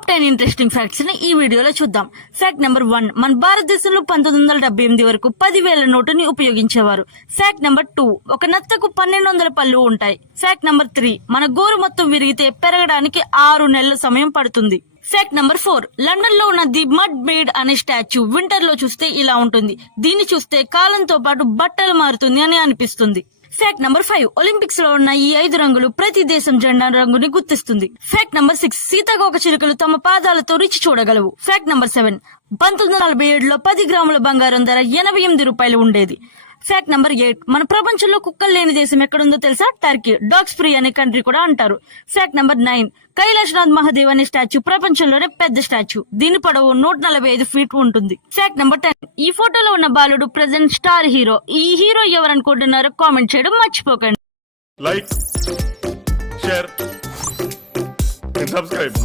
Top 10 interesting facts ని ఈ వీడియోలో చూద్దాం. ఫ్యాక్ట్ నెంబర్ 1, మన భారతదేశంలో 1978 వరకు 10,000 నోటుని ఉపయోగించేవారు. ఫ్యాక్ట్ నెంబర్ 2, ఒక నత్తకు 1200 పళ్ళు ఉంటాయి. ఫ్యాక్ట్ నెంబర్ 3, మన గోరు మొత్తం విరిగితే పెరగడానికి 6 నెలల సమయం పడుతుంది. ఫ్యాక్ట్ నెంబర్ 4, లండన్ లో ఉన్న ది మడ్ మేడ్ అనే స్టాచ్యూ వింటర్ లో చూస్తే ఇలా ఉంటుంది. దీన్ని చూస్తే కాలంతో పాటు బట్టలు మారుతుంది అని అనిపిస్తుంది. ఫ్యాక్ట్ నెంబర్ 5, ఒలింపిక్స్ లో ఉన్న ఈ 5 రంగులు ప్రతి దేశం జెండా రంగుని గుర్తిస్తుంది. ఫ్యాక్ట్ నెంబర్ 6, సీతాకోక చిలుకలు తమ పాదాలతో రుచి చూడగలవు. ఫ్యాక్ట్ నెంబర్ 7, 1947లో 10 గ్రాముల బంగారం ధర 88 రూపాయలు ఉండేది. ఫ్యాక్ట్ నెంబర్ 8, మన ప్రపంచంలో కుక్కలు లేని దేశం ఎక్కడుందో తెలుసా? టర్కీ. డాగ్స్ ఫ్రీ అనే కంట్రీ కూడా అంటారు. ఫ్యాక్ట్ నెంబర్ 9, కైలాష్నాథ్ మహాదేవ్ అనే స్టాచ్యూ ప్రపంచంలోనే పెద్ద స్టాచ్యూ. దీని పొడవు 145 ఫీట్ ఉంటుంది. ఫ్యాక్ట్ నెంబర్ 10, ఈ ఫోటోలో ఉన్న బాలుడు ప్రెజెంట్ స్టార్ హీరో. ఈ హీరో ఎవరనుకుంటున్నారో కామెంట్ చేయడం మర్చిపోకండి. Like, share, subscribe.